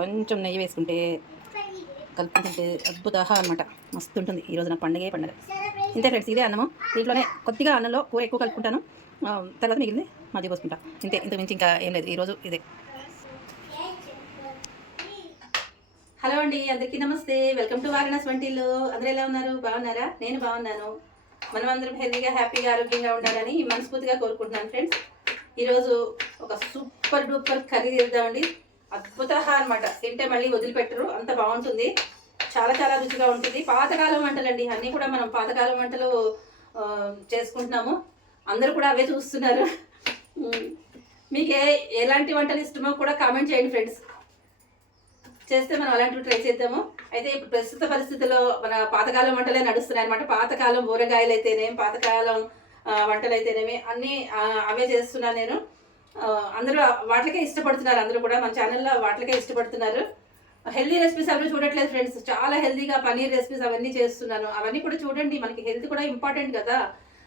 కొంచెం నెయ్యి వేసుకుంటే కలుపుకుంటే అద్భుతంగా అనమాట. మస్తు ఉంటుంది. ఈరోజు నాకు పండుగే పండుగ. ఇంతే ఫ్రెండ్స్, ఇదే అన్నము. దీంట్లోనే కొద్దిగా అన్నంలో కూర ఎక్కువ కలుపుకుంటాను, తర్వాత మిగిలింది మధ్య పోసుకుంటా. ఇంతే, ఇంతకు మించి ఇంకా ఏం లేదు ఈరోజు ఇదే. హలో అండి, అందరికీ నమస్తే. వెల్కమ్ టు వారణాసి వంటిల్లు. అందరూ ఎలా ఉన్నారు? బాగున్నారా? నేను బాగున్నాను. మనం అందరం హెల్తీగా, హ్యాపీగా, ఆరోగ్యంగా ఉండాలని మనస్ఫూర్తిగా కోరుకుంటున్నాను ఫ్రెండ్స్. ఈరోజు ఒక సూపర్ డూపర్ కర్రీ చేద్దామండి. అద్భుతంగా అనమాట. తింటే మళ్ళీ వదిలిపెట్టరు, అంత బాగుంటుంది. చాలా చాలా రుచిగా ఉంటుంది. పాతకాలం వంటలండి అన్నీ కూడా. మనం పాతకాలం వంటలు చేసుకుంటున్నాము. అందరూ కూడా అవే చూస్తున్నారు. మీకు ఎలాంటి వంటలు ఇష్టమో కూడా కామెంట్ చేయండి ఫ్రెండ్స్. చేస్తే మనం అలాంటివి ట్రై చేద్దాము. అయితే ఇప్పుడు ప్రస్తుత పరిస్థితుల్లో మన పాతకాలం వంటలే నడుస్తున్నాయి అనమాట. పాతకాలం ఊరగాయలు అయితేనేమి, పాతకాలం వంటలు అయితేనేమి అన్నీ అవే చేస్తున్నాను నేను. అందరూ వాటికే ఇష్టపడుతున్నారు. అందరూ కూడా మన ఛానల్లో వాటికే ఇష్టపడుతున్నారు. హెల్దీ రెసిపీస్ ఎవరు చూడట్లేదు ఫ్రెండ్స్. చాలా హెల్దీగా పనీర్ రెసిపీస్ అవన్నీ చేస్తున్నాను. అవన్నీ కూడా చూడండి. మనకి హెల్త్ కూడా ఇంపార్టెంట్ కదా.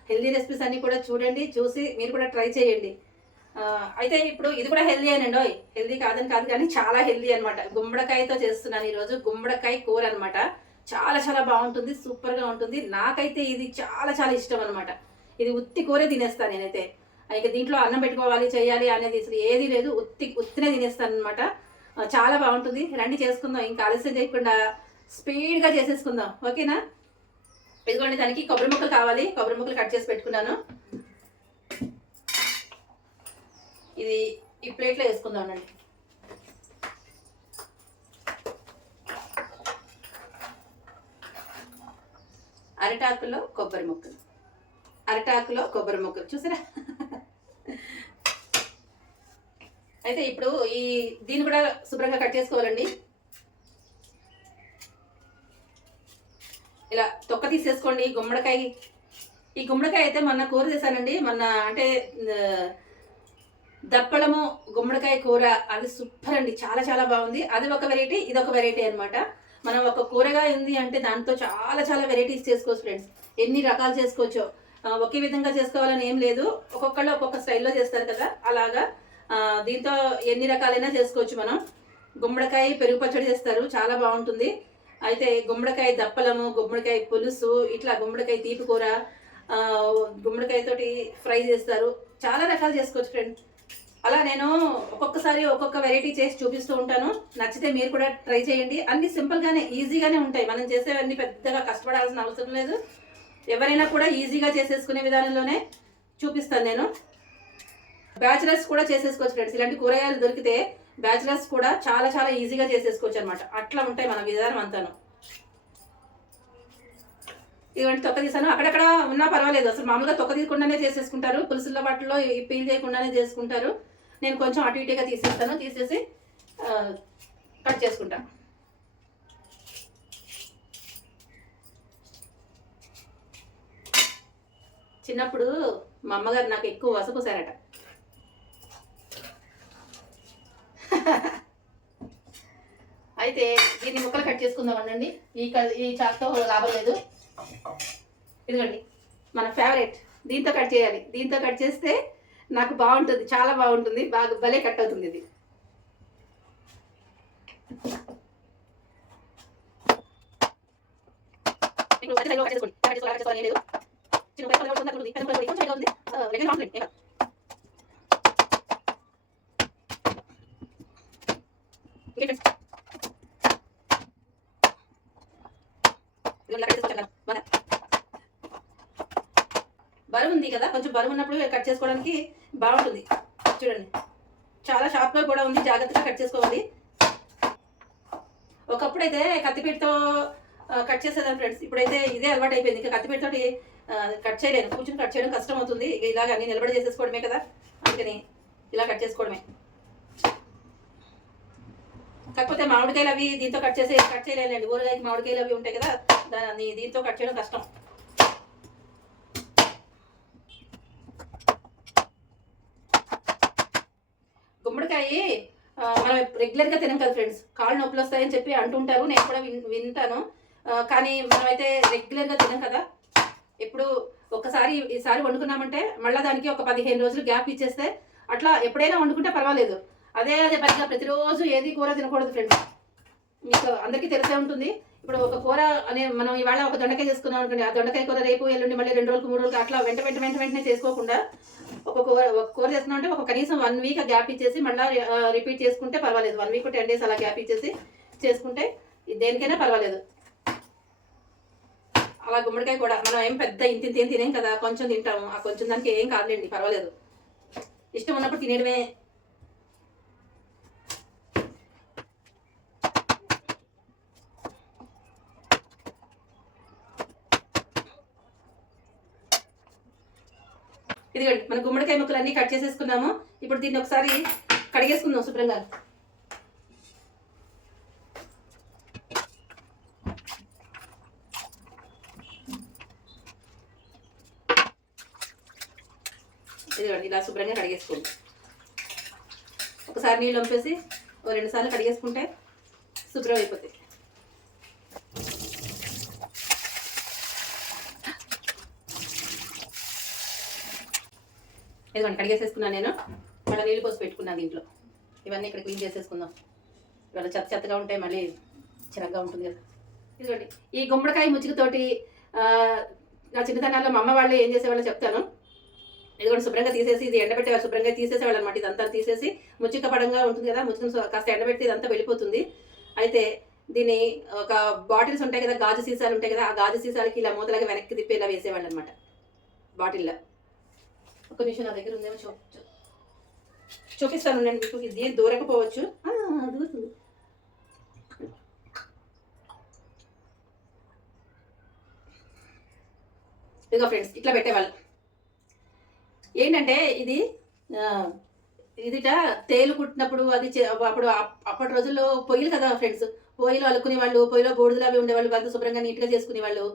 హెల్దీ రెసిపీస్ అన్నీ కూడా చూడండి, చూసి మీరు కూడా ట్రై చేయండి. అయితే ఇప్పుడు ఇది కూడా హెల్దీ అనండి. హెల్దీ కాదని కాదు, కానీ చాలా హెల్దీ అనమాట. గుమ్మడికాయతో చేస్తున్నాను ఈరోజు. గుమ్మడికాయ కూర అనమాట. చాలా చాలా బాగుంటుంది, సూపర్గా ఉంటుంది. నాకైతే ఇది చాలా చాలా ఇష్టం అనమాట. ఇది ఉత్తి కూరే తినేస్తాను నేనైతే. ఇక దీంట్లో అన్నం పెట్టుకోవాలి, చేయాలి అనేది అసలు ఏది లేదు. ఉత్తినే తినేస్తాను అనమాట. చాలా బాగుంటుంది. రండి చేసుకుందాం. ఇంకా ఆలస్యం చేయకుండా స్పీడ్గా చేసేసుకుందాం, ఓకేనా? ఇదిగోండి, దానికి కొబ్బరి ముక్కలు కావాలి. కొబ్బరి ముక్కలు కట్ చేసి పెట్టుకున్నాను. ఇది ఈ ప్లేట్లో వేసుకుందాం అండి. అరిటాకులో కొబ్బరి ముక్కలు, అరిటాకులో కొబ్బరి ముక్కలు చూసారా? అయితే ఇప్పుడు దీన్ని కూడా శుభ్రంగా కట్ చేసుకోవాలండి. ఇలా తొక్క తీసేసుకోండి. ఈ గుమ్మడికాయ అయితే మొన్న కూర చేశానండి. మొన్న అంటే దప్పలము గుమ్మడికాయ కూర, అది సూపర్ అండి. చాలా చాలా బాగుంది. అది ఒక వెరైటీ, ఇది ఒక వెరైటీ అనమాట. మనం ఒక కూరగా ఉంది అంటే దాంతో చాలా చాలా వెరైటీస్ చేసుకోవచ్చు ఫ్రెండ్స్. ఎన్ని రకాలు చేసుకోవచ్చో. ఒకే విధంగా చేసుకోవాలని ఏం లేదు. ఒక్కొక్కళ్ళు ఒక్కొక్క స్టైల్లో చేస్తారు కదా, అలాగా దీంతో ఎన్ని రకాలైనా చేసుకోవచ్చు మనం. గుమ్మడికాయ పెరుగు పచ్చడి చేస్తారు, చాలా బాగుంటుంది. అయితే గుమ్మడికాయ దప్పలము, గుమ్మడికాయ పులుసు, ఇట్లా గుమ్మడికాయ తీపి కూర, గుమ్మడికాయతోటి ఫ్రై చేస్తారు. చాలా రకాలు చేసుకోవచ్చు ఫ్రెండ్స్. అలా నేను ఒక్కొక్కసారి ఒక్కొక్క వెరైటీ చేసి చూపిస్తూ ఉంటాను. నచ్చితే మీరు కూడా ట్రై చేయండి. అన్ని సింపుల్గానే, ఈజీగానే ఉంటాయి. మనం చేసేవన్నీ పెద్దగా కష్టపడాల్సిన అవసరం లేదు. ఎవరైనా కూడా ఈజీగా చేసేసుకునే విధానంలోనే చూపిస్తాను నేను. బ్యాచిలర్స్ కూడా చేసేసుకోవచ్చు ఫ్రెండ్స్. ఇలాంటి కూరగాయలు దొరికితే బ్యాచిలర్స్ కూడా చాలా చాలా ఈజీగా చేసేసుకోవచ్చు అనమాట. అట్లా ఉంటాయి మన విధానం అంతాను. ఇటువంటి తొక్క తీసాను. అక్కడక్కడ ఉన్నా పర్వాలేదు. అసలు మామూలుగా తొక్క తీయకుండానే చేసేసుకుంటారు. పులుసుల వాటిలో పీల్ చేయకుండానే చేసుకుంటారు. నేను కొంచెం అటు ఇటుగా తీసేస్తాను. తీసేసి కట్ చేసుకుంటాను. చిన్నప్పుడు మా అమ్మగారు నాకు ఎక్కువ వసపోసారట. అయితే దీన్ని ముక్కలు కట్ చేసుకుందాం అండి. ఈ చాక్తో లాభం లేదు. ఇదిగోండి మన ఫేవరెట్, దీంతో కట్ చేయాలి. దీంతో కట్ చేస్తే నాకు బాగుంటుంది, చాలా బాగుంటుంది. బాగా భలే కట్ అవుతుంది ఇది. బరువు ఉంది కదా, కొంచెం బరువు ఉన్నప్పుడు కట్ చేసుకోవడానికి బాగుంటుంది. చూడండి, చాలా షార్ప్గా కూడా ఉంది. జాగ్రత్తగా కట్ చేసుకోవాలి. ఒకప్పుడు అయితే కత్తిపీటతో కట్ చేసేదాన్ని ఫ్రెండ్స్. ఇప్పుడైతే ఇదే అలవాటు అయిపోయింది. ఇంకా కత్తిపీటతోటి కట్ చేయలేను. కూర్చొని కట్ చేయడం కష్టం అవుతుంది. ఇలాగ అన్ని నిలబడి చేసేసుకోవడమే కదా, అందుకని ఇలా కట్ చేసుకోవడమే. కాకపోతే మామిడికాయలు అవి దీంతో కట్ చేయలేనండి. ఊరగాయకి మామిడికాయలు అవి ఉంటాయి కదా, దాన్ని దీంతో కట్ చేయడం కష్టం. గుమ్మడికాయ మనం రెగ్యులర్గా తినం కదా ఫ్రెండ్స్. కాళ్ళు నొప్పులు వస్తాయని చెప్పి అంటుంటారు. నేను కూడా వింటాను. కానీ మనమైతే రెగ్యులర్గా తినం కదా. ఎప్పుడు ఈసారి వండుకున్నామంటే మళ్ళీ దానికి ఒక 15 రోజులు గ్యాప్ ఇచ్చేస్తే అట్లా ఎప్పుడైనా వండుకుంటే పర్వాలేదు. అదే పనిగా ప్రతిరోజు ఏది కూర తినకూడదు ఫ్రెండ్స్. మీకు అందరికీ తెలిసే ఉంటుంది. ఇప్పుడు ఒక కూర అనే మనం ఇవాళ ఒక దొండకాయ చేసుకున్నాం అనుకోండి, ఆ దొండకాయ కూర రేపు ఎల్లుండి మళ్ళీ 2 రోజులకు 3 రోజులకు అట్లా వెంటనే చేసుకోకుండా ఒక కూర చేస్తున్నాం అంటే ఒక కనీసం 1 వీక్ గ్యాప్ ఇచ్చేసి మళ్ళీ రిపీట్ చేసుకుంటే పర్వాలేదు. 1 వీక్ 10 డేస్ అలా గ్యాప్ ఇచ్చేసి చేసుకుంటే దేనికైనా పర్వాలేదు. అలా గుమ్మడికాయ కూడా మనం ఏం పెద్ద ఇంత ఏం తినేం కదా, కొంచెం తింటాము. ఆ కొంచెం దానికి ఏం కాదులేండి, పర్వాలేదు. ఇష్టం ఉన్నప్పుడు తినేయడమే. ఇదిగోండి మన గుమ్మడికాయ ముక్కలు అన్నీ కట్ చేసేసుకున్నాము. ఇప్పుడు దీన్ని ఒకసారి కడిగేసుకుందాం శుభ్రంగా. ఇదిగోండి ఇలా శుభ్రంగా కడిగేసుకోండి. ఒకసారి నీళ్ళు వంపేసి 2 సార్లు కడిగేసుకుంటే శుభ్రం అయిపోతాయి. ఇదిగోండి కడిగేసేసుకున్నాను నేను. మళ్ళీ నీళ్ళు పోసి పెట్టుకున్నాను దీంట్లో. ఇవన్నీ ఇక్కడ క్లీన్ చేసేసుకుందాం. ఇవాళ చెత్తగా ఉంటాయి, మళ్ళీ చిరగ్గా ఉంటుంది కదా. ఇదిగోండి ఈ గుమ్మడికాయ ముచ్చుకతోటి నా చిన్నతనాల్లో మా అమ్మ వాళ్ళు ఏం చేసేవాళ్ళో చెప్తాను. ఇదిగోండి శుభ్రంగా తీసేసి, ఇది ఎండబెట్టేవాళ్ళు శుభ్రంగా తీసేసేవాళ్ళు అనమాట. ఇదంతా తీసేసి ముచ్చుక పడంగా ఉంటుంది కదా, ముచ్చుకను కాస్త ఎండబెట్టి ఇదంతా వెళ్ళిపోతుంది. అయితే దీన్ని ఒక బాటిల్స్ ఉంటాయి కదా, గాజు సీసాలు ఉంటాయి కదా, ఆ గాజు సీసాలకి ఇలా మూతలాగా వెనక్కి తిప్పి ఇలా వేసేవాళ్ళు అనమాట బాటిల్లో. ఒక నిమిషం నా దగ్గర ఉందేమో చూపిస్తాను నేను మీకు. ఇది దూరకపోవచ్చు, దూరుతుంది. ఇదిగో ఫ్రెండ్స్ ఇట్లా పెట్టేవాళ్ళు. ఏంటంటే ఇదిట తేలు కుట్టినప్పుడు అది అప్పుడు అప్పటి రోజుల్లో పొయ్యిలు కదా ఫ్రెండ్స్, పొయ్యిలు అలుక్కునే వాళ్ళు, పొయ్యిలో బూడిదలు అవి ఉండేవాళ్ళు, వాళ్ళు శుభ్రంగా నీట్గా చేసుకునేవాళ్ళు.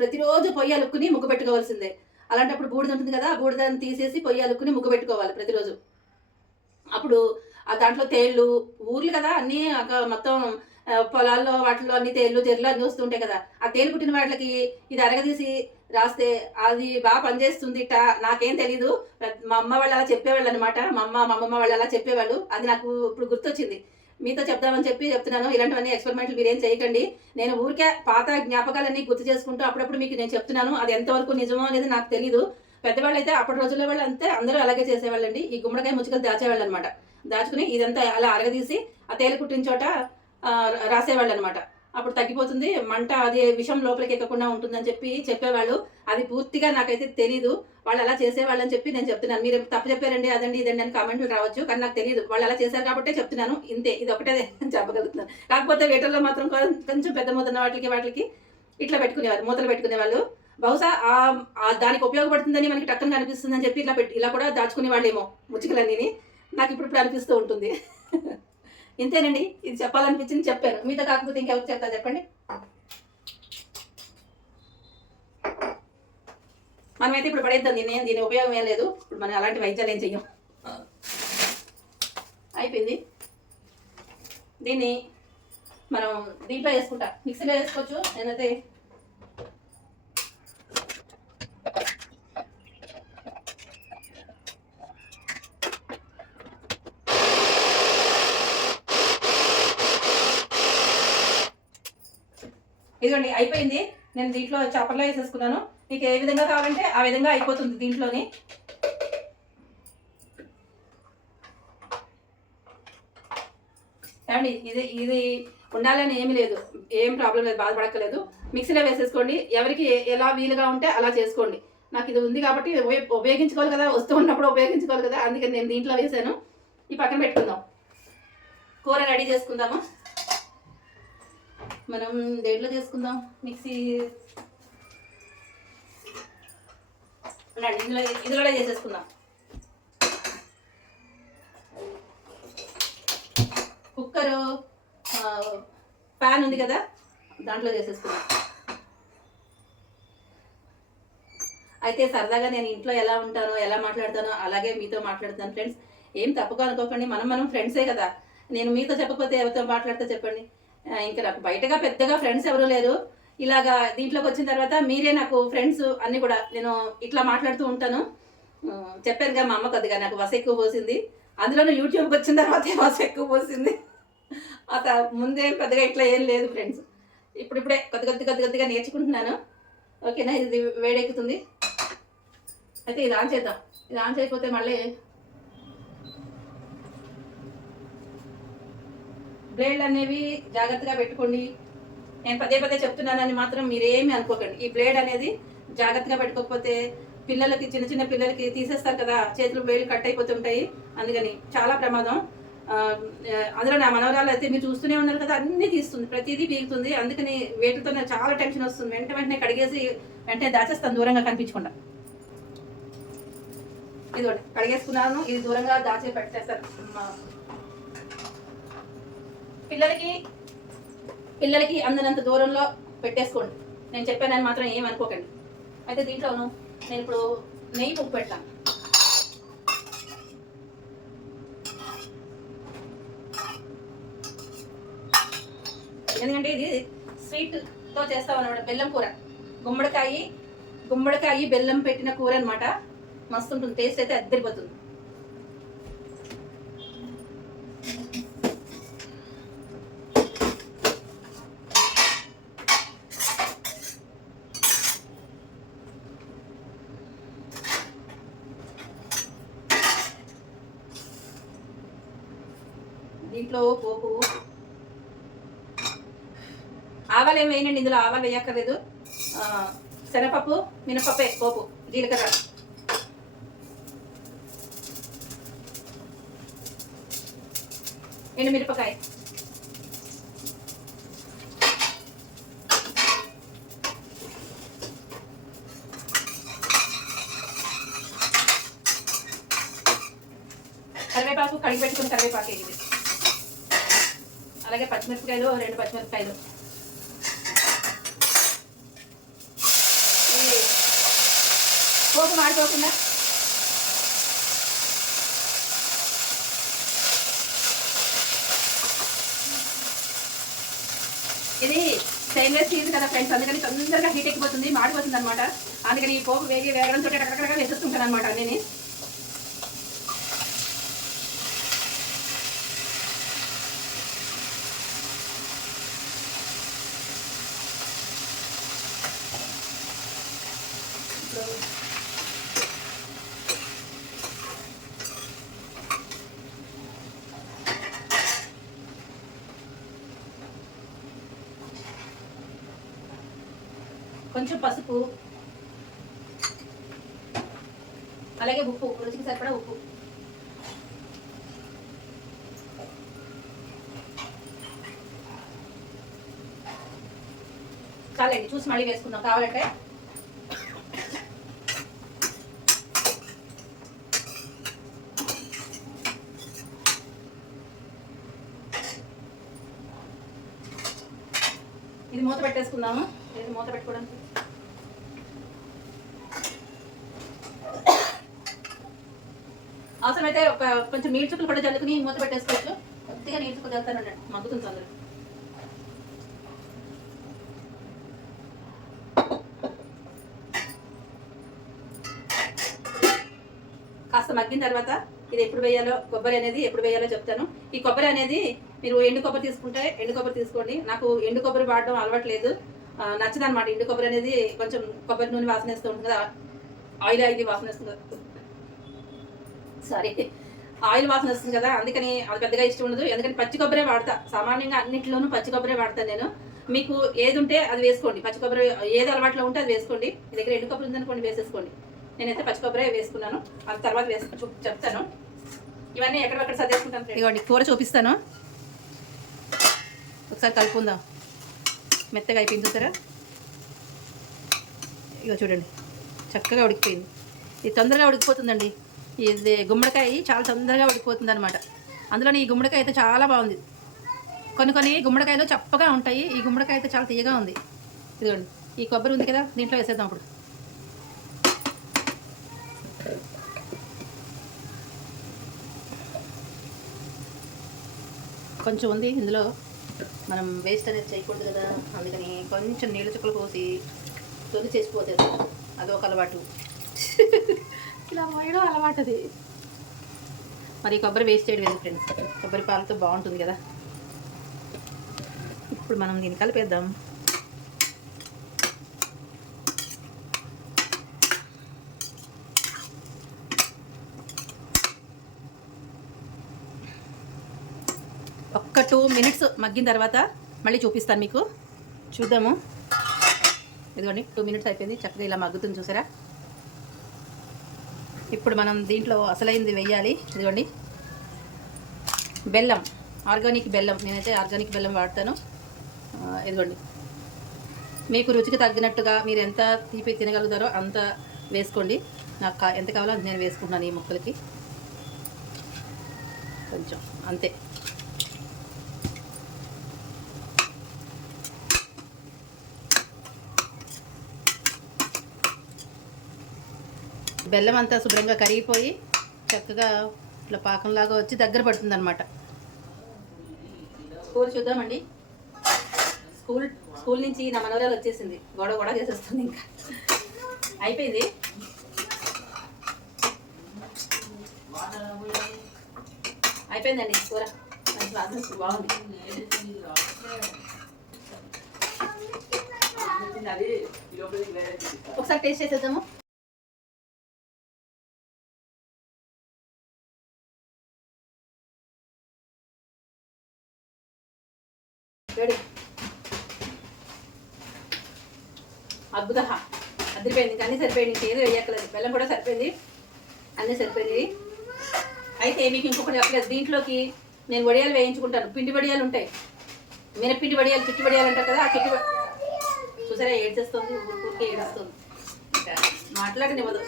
ప్రతిరోజు పొయ్యి అలుక్కుని ముగ్గు పెట్టుకోవాల్సిందే. అలాంటప్పుడు బూడిద ఉంటుంది కదా, బూడిదని తీసేసి పొయ్యి అలుక్కుని ముగ్గు పెట్టుకోవాలి ప్రతిరోజు. అప్పుడు దాంట్లో తేళ్ళు ఊర్లు కదా అన్నీ మొత్తం పొలాల్లో వాటిల్లో అన్ని తేళ్ళు చెర్లు అన్నీ వస్తుంటాయి కదా, ఆ తేలు కుట్టిన వాటికి ఇది అరగదీసి రాస్తే అది బాగా పనిచేస్తుంది. నాకేం తెలీదు, మా అమ్మ వాళ్ళు అలా చెప్పేవాళ్ళు అనమాట. మా అమ్మమ్మ వాళ్ళు అలా చెప్పేవాళ్ళు. అది నాకు ఇప్పుడు గుర్తొచ్చింది, మీతో చెప్దామని చెప్తున్నాను. ఇలాంటివన్నీ ఎక్స్పెరిమెంట్లు మీరేం చేయకండి. నేను ఊరికే పాత జ్ఞాపకాలన్నీ గుర్తు చేసుకుంటూ అప్పుడప్పుడు మీకు నేను చెప్తున్నాను. అది ఎంతవరకు నిజమో అనేది నాకు తెలీదు. పెద్దవాళ్ళు అయితే అప్పటి రోజుల్లో వాళ్ళు అంతే అందరూ అలాగే చేసేవాళ్ళండి. ఈ గుమ్మడికాయ ముచ్చుకలు దాచేవాళ్ళు అనమాట. దాచుకుని ఇదంతా అలా అరగదీసి ఆ తేలు కుట్టిన చోట రాసేవాళ్ళు అనమాట. అప్పుడు తగ్గిపోతుంది మంట, అది విషం లోపలికి ఎక్కకుండా ఉంటుందని చెప్పేవాళ్ళు. అది పూర్తిగా నాకైతే తెలీదు, వాళ్ళు అలా చేసేవాళ్ళని చెప్పి నేను చెప్తున్నాను. మీరు తప్పు చెప్పారండి అదండి ఇదండి అని కామెంట్లు రావచ్చు, కానీ నాకు తెలియదు. వాళ్ళు అలా చేశారు కాబట్టే చెప్తున్నాను. ఇంతే, ఇది ఒకటే చెప్పగలుగుతున్నాను. కాకపోతే వీటల్లో మాత్రం కొంచెం పెద్ద మూతన్న వాటికి ఇట్లా పెట్టుకునేవారు, మూతలు పెట్టుకునేవాళ్ళు. బహుశా దానికి ఉపయోగపడుతుందని మనకి టక్కన కనిపిస్తుందని చెప్పి ఇలా కూడా దాచుకునే వాళ్ళేమో ముచ్చుకలన్నీ. నాకు ఇప్పుడు అనిపిస్తూ ఉంటుంది. ఇంతేనండి, ఇది చెప్పాలనిపించింది చెప్పాను. మీతో కాకపోతే ఇంకెవరు చెప్తా చెప్పండి. మనమైతే ఇప్పుడు పడేద్దాం దీని ఉపయోగం ఏం లేదు. ఇప్పుడు మనం అలాంటి వైద్యాలు ఏం చెయ్యం. అయిపోయింది. దీన్ని మనం దీంట్లో వేసుకుంటా, మిక్సీలో వేసుకోవచ్చు. నేనైతే ఇదిగోండి అయిపోయింది. నేను దీంట్లో చాపర్లో వేసేసుకున్నాను. మీకు ఏ విధంగా కావాలంటే ఆ విధంగా అయిపోతుంది దీంట్లోని. ఏమండి ఇది ఉండాలని ఏమీ లేదు, ఏం ప్రాబ్లం లేదు, బాధపడక్కలేదు. మిక్సీలో వేసేసుకోండి, ఎవరికి ఎలా వీలుగా ఉంటే అలా చేసుకోండి. నాకు ఇది ఉంది కాబట్టి ఉపయోగించుకోవాలి కదా, వస్తూ ఉన్నప్పుడు ఉపయోగించుకోవాలి కదా, అందుకని నేను దీంట్లో వేసాను. ఈ పక్కన పెట్టుకుందాం, కూర రెడీ చేసుకుందాము. మనం దేంట్లో చేసుకుందాం, మిక్సీ ఇందులో చేసేసుకుందాం. కుక్కరు ప్యాన్ ఉంది కదా, దాంట్లో చేసేసుకుందాం. అయితే సరదాగా నేను ఇంట్లో ఎలా ఉంటానో ఎలా మాట్లాడతానో అలాగే మీతో మాట్లాడతాను ఫ్రెండ్స్. ఏం తప్పుగా అనుకోకండి, మనం ఫ్రెండ్సే కదా. నేను మీతో చెప్పకపోతే ఎవరితో మాట్లాడితే చెప్పండి. ఇంకా నాకు బయటగా పెద్దగా ఫ్రెండ్స్ ఎవరు లేరు. ఇలాగా దీంట్లోకి వచ్చిన తర్వాత మీరే నాకు ఫ్రెండ్స్ అన్నీ కూడా. నేను ఇట్లా మాట్లాడుతూ ఉంటాను. చెప్పానుగా మా అమ్మ కొద్దిగా నాకు వస ఎక్కువ పోసింది, అందులోనూ యూట్యూబ్కి వచ్చిన తర్వాత మాస ఎక్కువ పోసింది. ముందేం పెద్దగా ఇట్లా ఏం లేదు ఫ్రెండ్స్. ఇప్పుడిప్పుడే కొద్దిగా నేర్చుకుంటున్నాను. ఓకేనా, ఇది వేడెక్కుతుంది. అయితే ఇది ఆన్ చేద్దాం. ఇది ఆన్ చేయకపోతే మళ్ళీ బ్లేడ్లు అనేవి జాగ్రత్తగా పెట్టుకోండి. నేను పదే చెప్తున్నానని మాత్రం మీరేమీ అనుకోకండి. ఈ బ్లేడ్ అనేది జాగ్రత్తగా పెట్టుకోకపోతే పిల్లలకి, చిన్న పిల్లలకి తీసేస్తారు కదా, చేతులు వేలు కట్ అయిపోతుంటాయి. అందుకని చాలా ప్రమాదం. అందులో నా మనవరాలు అయితే మీరు చూస్తూనే ఉన్నారు కదా, అన్నీ తీస్తుంది, ప్రతిదీ పీకుతుంది. అందుకని వేటితో చాలా టెన్షన్ వస్తుంది. వెంటనే కడిగేసి వెంటనే దాచేస్తాను దూరంగా కనిపించకుండా. ఇది కడిగేసుకున్నాను, ఇది దూరంగా దాచి పెట్టేస్తాను. పిల్లలకి అందనంత దూరంలో పెట్టేసుకోండి. నేను చెప్పానని మాత్రం ఏం అనుకోకండి. అయితే దీంట్లోను నేను ఇప్పుడు నెయ్యి ఉప్పు పెడతాను. ఎందుకంటే ఇది స్వీట్తో చేస్తాం అనమాట. బెల్లం కూర, గుమ్మడికాయ బెల్లం పెట్టిన కూర అనమాట. మస్తు ఉంటుంది, టేస్ట్ అయితే అద్దరిపోతుంది. దీంట్లో పోపు, ఆవాలు ఏమి వేయనండి. ఇందులో ఆవాలు వేయక్కర్లేదు. శనగపప్పు, మినపప్పే పోపు, జీలకర్ర, ఎండుమిరపకాయ, కరివేపాకు, కడిగి పెట్టుకుని కరివేపాకు ఇది, అలాగే పచ్చిమిరపకాయలు, 2 పచ్చిమిరపకాయలు. పోపు మాడిపోకుండా ఇది స్టెయిన్లెస్ స్టీల్ కదా ఫ్రెండ్స్, అందుకని తొందరగా హీట్ ఎక్కిపోతుంది, మాడిపోతుంది అనమాట. అందుకని ఈ పోపు వేగడంతో అక్కడక్కడ వేసేస్తుంటాను అనమాట నేను. కొంచెం పసుపు, అలాగే ఉప్పు, రుచికి సరిపడా ఉప్పు. చాలండి, చూసి మళ్ళీ వేసుకుందాం కావాలంటే. ఇది మూత పెట్టేసుకుందాము. ఇది మూత పెట్టుకోవడానికి అవసరమైతే కొంచెం నీళ్ళు చుక్కలు కూడా జల్లుకుని మూత పెట్టేసుకోవచ్చు. కొద్దిగా నీళ్ళు చుక్కలు జల్లుతానండి, మగ్గుతుంది అందరూ. కాస్త మగ్గిన తర్వాత ఇది ఎప్పుడు వేయాలో, కొబ్బరి అనేది ఎప్పుడు వేయాలో చెప్తాను. ఈ కొబ్బరి అనేది మీరు ఎండు కొబ్బరి తీసుకుంటే ఎండు కొబ్బరి తీసుకోండి. నాకు ఎండు కొబ్బరి వాడడం అలవాట్లేదు, నచ్చదనమాట. ఎండు కొబ్బరి అనేది కొంచెం కొబ్బరి నూనె వాసన వేస్తూ ఉంటుంది కదా, ఆయిల్ వాసన వస్తుంది కదా, ఆయిల్ వాసన వస్తుంది కదా, అందుకని అది పెద్దగా ఇష్టం ఉండదు. ఎందుకని పచ్చి కొబ్బరే వాడతా, సామాన్యంగా అన్నింటిలోనూ పచ్చి కొబ్బరే వాడతాను నేను. మీకు ఏది ఉంటే అది వేసుకోండి, పచ్చి కొబ్బరి ఏది అలవాట్లో ఉంటే అది వేసుకోండి. మీ దగ్గర ఎండు కొబ్బరి ఉందనుకోండి వేసేసుకోండి. నేనైతే పచ్చి కొబ్బరే వేసుకున్నాను, అది తర్వాత చెప్తాను. ఇవన్నీ ఎక్కడెక్కడ సర్దేసుకుంటాను. ఇదిగోండి కూర చూపిస్తాను, ఒకసారి కలుపుకుందాం. మెత్తగా అయిపోయింది చూసారా, ఇగో చూడండి చక్కగా ఉడికిపోయింది. ఇది తొందరగా ఉడికిపోతుందండి. ఇది గుమ్మడికాయ చాలా తొందరగా ఉడికిపోతుంది అనమాట. అందులోని ఈ గుమ్మడికాయ అయితే చాలా బాగుంది. కొన్ని గుమ్మడికాయలు చప్పగా ఉంటాయి, ఈ గుమ్మడికాయ అయితే చాలా తీయగా ఉంది. ఇదిగోండి ఈ కొబ్బరి ఉంది కదా, దీంట్లో వేసేద్దాం. అప్పుడు కొంచెం ఉంది ఇందులో, మనం వేస్ట్ అనేది చేయకూడదు కదా, అందుకని కొంచెం నీళ్ళ చుక్కలు పోసి తొలి చేసిపోతుంది. అదొక అలవాటు, ఇలా పోయడం అలవాటు. అది మరి కొబ్బరి వేస్ట్ చేయడం లేదు ఫ్రెండ్స్, కొబ్బరి పాలతో బాగుంటుంది కదా. ఇప్పుడు మనం దీన్ని కలిపేద్దాం. ఒక్క 2 మినిట్స్ మగ్గిన తర్వాత మళ్ళీ చూపిస్తాను మీకు, చూద్దాము. ఇదిగోండి 2 మినిట్స్ అయిపోయింది, చక్కగా ఇలా మగ్గుతుంది చూసారా. ఇప్పుడు మనం దీంట్లో అసలైంది వేయాలి. ఇదిగోండి బెల్లం, ఆర్గానిక్ బెల్లం. నేనైతే ఆర్గానిక్ బెల్లం వాడతాను. ఇదిగోండి మీకు రుచికి తగ్గినట్టుగా మీరు ఎంత తీపి తినగలుగుతారో అంత వేసుకోండి. నాకు ఎంత కావాలో అంత నేను వేసుకుంటున్నాను ఈ ముక్కలకి. కొంచెం అంతే. బెల్లం అంతా శుభ్రంగా కరిగిపోయి చక్కగా ఇట్లా పాకంలాగా వచ్చి దగ్గర పడుతుంది అనమాట. స్కూల్ చూద్దామండి. స్కూల్ నుంచి నా మనవరాలు వచ్చేసింది, గొడవ గొడవ చేసేస్తుంది. ఇంకా అయిపోయింది. అయిపోయిందండి కూర, మంచి వాసన బాగుంది. ఒకసారి టేస్ట్ చేసేద్దాము. రెడీ. అద్భుత, అదిరిపోయింది. ఇంకా అన్నీ సరిపోయింది, ఇంకేదో వేయక్కలేదు. బెల్లం కూడా సరిపోయింది, అన్నీ సరిపోయింది. అయితే మీకు ఇంకొకటి చెప్పలేదు, దీంట్లోకి నేను వడియాలు వేయించుకుంటాను. పిండి వడియాలు ఉంటాయి, మినపిండి వడియాలు, చిట్టి వడియాలు అంటారు కదా. ఆ చిట్టి చూసారా ఏడ్చేస్తుంది, ఊరికే ఏడుస్తుంది, మాట్లాడనివ్వదు.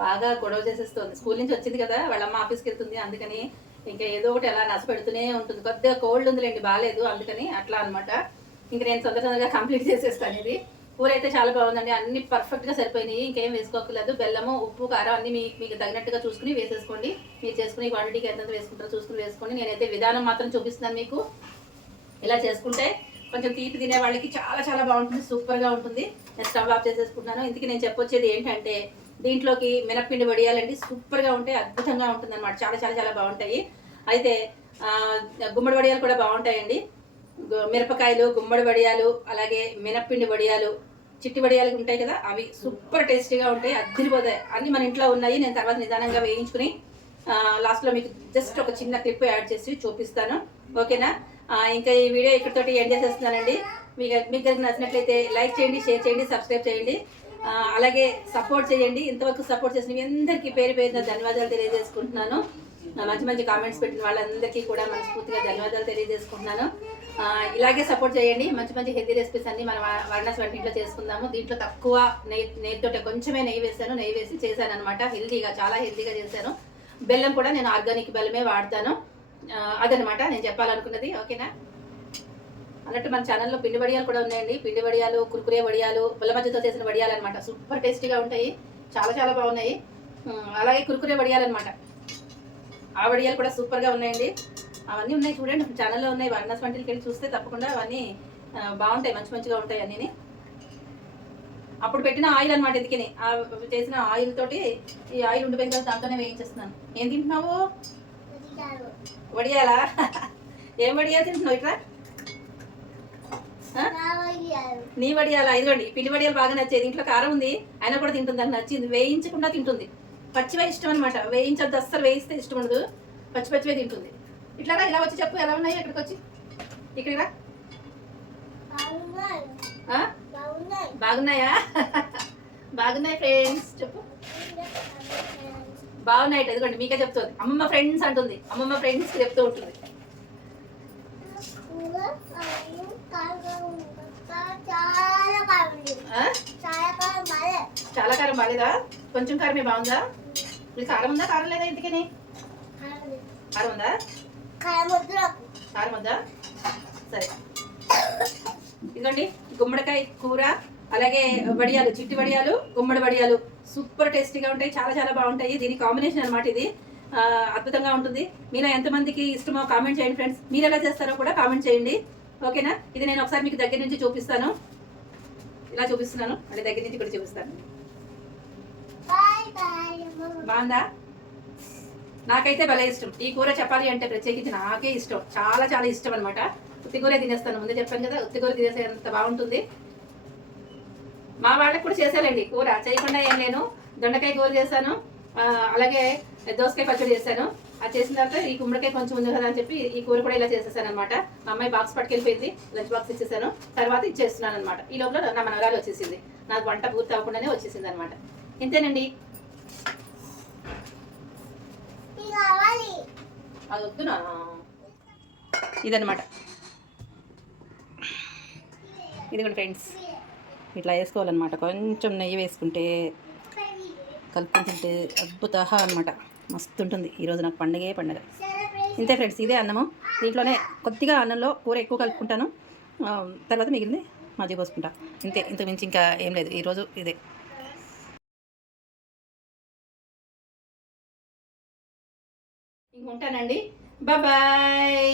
బాగా గొడవ చేసేస్తుంది. స్కూల్ నుంచి వచ్చింది కదా, వాళ్ళమ్మ ఆఫీస్కి వెళ్తుంది, అందుకని ఇంకా ఏదో ఒకటి అలా నచ్చ పెడుతూనే ఉంటుంది. కొద్దిగా కోల్డ్ ఉందిలేండి, బాగాలేదు, అందుకని అట్లా అనమాట. ఇంకా నేను తొందరగా కంప్లీట్ చేసేస్తాను. ఇది కూర అయితే చాలా బాగుందండి, అన్ని పర్ఫెక్ట్గా సరిపోయినాయి, ఇంకేం వేసుకోకలేదు. బెల్లము, ఉప్పు, కారం అన్ని మీకు తగినట్టుగా చూసుకుని వేసేసుకోండి. మీరు చేసుకుని క్వాంటిటీకి ఎంత వేసుకుంటారో చూసుకుని వేసుకోండి. నేనైతే విధానం మాత్రం చూపిస్తున్నాను మీకు. ఇలా చేసుకుంటే కొంచెం తీపి తినే వాళ్ళకి చాలా చాలా బాగుంటుంది, సూపర్గా ఉంటుంది. నేను స్టవ్ ఆఫ్ చేసేసుకుంటున్నాను. ఇందుకు నేను చెప్పొచ్చేది ఏంటంటే, దీంట్లోకి మినప్పిండి వడియాలండి సూపర్గా ఉంటాయి, అద్భుతంగా ఉంటుంది అనమాట. చాలా చాలా చాలా బాగుంటాయి. అయితే గుమ్మడి వడియాలు కూడా బాగుంటాయండి. మిరపకాయలు, గుమ్మడి వడియాలు, అలాగే మినప్పిండి వడియాలు, చిట్టి వడియాలు ఉంటాయి కదా, అవి సూపర్ టేస్టీగా ఉంటాయి, అద్దరిపోతాయి. అన్నీ మన ఇంట్లో ఉన్నాయి. నేను తర్వాత నిదానంగా వేయించుకుని లాస్ట్లో మీకు జస్ట్ ఒక చిన్న క్లిప్ యాడ్ చేసి చూపిస్తాను, ఓకేనా. ఇంకా ఈ వీడియో ఇక్కడితోటి ఎండ్ చేసేస్తున్నానండి. మీకు నచ్చినట్లయితే లైక్ చేయండి, షేర్ చేయండి, సబ్స్క్రైబ్ చేయండి, అలాగే సపోర్ట్ చేయండి. ఇంతవరకు సపోర్ట్ చేసిన మీ అందరికీ పేరు పేరున ధన్యవాదాలు తెలియజేసుకుంటున్నాను. మంచి మంచి కామెంట్స్ పెట్టిన వాళ్ళందరికీ కూడా మనస్ఫూర్తిగా ధన్యవాదాలు తెలియజేసుకుంటున్నాను. ఇలాగే సపోర్ట్ చేయండి. మంచి మంచి హెల్తీ రెసిపీస్ అన్ని మనం వారణాసి వంటింట్లో చేసుకుందాము. దీంట్లో తక్కువ నెయ్యితో కొంచెమే నెయ్యి వేసాను, నెయ్యి వేసి చేశాను అనమాట. హెల్తీగా, చాలా హెల్తీగా చేశాను. బెల్లం కూడా నేను ఆర్గానిక్ బెల్లమే వాడతాను. అదనమాట నేను చెప్పాలనుకున్నది, ఓకేనా. అన్నట్టు మన ఛానల్లో పిండి వడియాలు కూడా ఉన్నాయండి. పిండి వడియాలు, కుర్కురే వడియాలు, బెల్ల మధ్యతో చేసిన వడియాలు అనమాట. సూపర్ టేస్టీగా ఉంటాయి, చాలా చాలా బాగున్నాయి. అలాగే కుర్కురే వడియాలు అనమాట, ఆ వడియాలు కూడా సూపర్గా ఉన్నాయండి. అవన్నీ ఉన్నాయి చూడండి, ఛానల్లో ఉన్నాయి. వారణాసి వంటలకి వెళ్ళి చూస్తే తప్పకుండా అవన్నీ బాగుంటాయి, మంచి మంచిగా ఉంటాయి అన్నీ. అప్పుడు పెట్టిన ఆయిల్ అనమాట, ఎందుకని చేసిన ఆయిల్ తోటి ఈ ఆయిల్ ఉండిపోయిన తర్వాత దాంతోనే వేయించేస్తున్నాను. ఏం తింటున్నావు? వడియాలా? ఏం వడియాలు తింటున్నావు? ఇట్లా నీ వడియాలా? ఇదిగోండి పిండి వడియాలు బాగా నచ్చేది. ఇంట్లో కారం ఉంది అయినా కూడా తింటుంది, అని నచ్చింది. వేయించకుండా తింటుంది, పచ్చివే ఇష్టం అనమాట. వేయించద్దు, అస్సలు వేయిస్తే ఇష్టం ఉండదు, పచ్చి పచ్చివే తింటుంది. ఇట్లా ఇలా వచ్చి చెప్పు, ఎలా ఉన్నాయి? ఎక్కడికి వచ్చి ఇక్కడ బాగున్నాయా? బాగున్నాయి ఫ్రెండ్స్, చెప్పు. బాగున్నాయి. ఇదిగోండి మీకే చెప్తుంది, అమ్మమ్మ ఫ్రెండ్స్ అంటుంది, అమ్మమ్మ ఫ్రెండ్స్ చెప్తూ ఉంటుంది. చాలా కారం బాగాలేదా? కొంచెం కారమే బాగుందా? మీకు కారం ఉందా, కారం లేదా? ఇంటికి కారం ఉందా? కారం వద్దా? సరే. ఇదిగోండి గుమ్మడికాయ కూర, అలాగే వడియాలు, చిట్టి వడియాలు, గుమ్మడి వడియాలు సూపర్ టేస్టీగా ఉంటాయి, చాలా చాలా బాగుంటాయి. దీని కాంబినేషన్ అనమాట ఇది, అద్భుతంగా ఉంటుంది. మీలో ఎంతమందికి ఇష్టమో కామెంట్ చేయండి ఫ్రెండ్స్. మీరు ఎలా చేస్తారో కూడా కామెంట్ చేయండి, ఓకేనా. ఇది నేను ఒకసారి మీకు దగ్గర నుంచి చూపిస్తాను. ఇలా చూపిస్తున్నాను, మళ్ళీ దగ్గర నుంచి కూడా చూపిస్తాను. బాగుందా? నాకైతే భలే ఇష్టం ఈ కూర. చెప్పాలి అంటే ప్రత్యేకించి నాకే ఇష్టం, చాలా చాలా ఇష్టం అనమాట. ఉత్తి కూర తినేస్తాను, ముందే చెప్పాను కదా, ఉత్తి కూర తినేస్తే ఎంత బాగుంటుంది. మా వాళ్ళకి కూడా చేశానండి కూర, చేయకుండా ఏం లేను. దొండకాయ కూర చేశాను, అలాగే దోసకాయ పచ్చడి చేశాను. అది చేసిన తర్వాత ఈ గుమ్మడికాయ కొంచెం ఉంది కదా అని చెప్పి ఈ కూర కూడా ఇలా చేసేసాను అనమాట. మా అమ్మాయి బాక్స్ పట్టుకెళ్ళిపోయింది, లంచ్ బాక్స్ ఇచ్చేసాను. తర్వాత ఇచ్చేస్తున్నాను అనమాట. ఈ లోపల నా మనవరాలు వచ్చేసింది, నాకు వంట పూర్తి అవ్వకుండానే వచ్చేసింది అనమాట. ఇంతేనండి. అది వద్దునా, ఇదనమాట. ఇదిగోండి ఫ్రెండ్స్, ఇట్లా వేసుకోవాలన్నమాట. కొంచెం నెయ్యి వేసుకుంటే కలుపుకొని తింటే అద్భుతహ అనమాట, మస్తు ఉంటుంది. ఈరోజు నాకు పండుగే పండుగ. ఇంతే ఫ్రెండ్స్, ఇదే అన్నము. దీంట్లోనే కొద్దిగా అన్నంలో కూర ఎక్కువ కలుపుకుంటాను, తర్వాత మిగిలింది మజ్జిగ పోసుకుంటా. ఇంతే, ఇంతకు మించి ఇంకా ఏం లేదు ఈరోజు. ఇదే. ఇంక ఉంటానండి, బాయ్.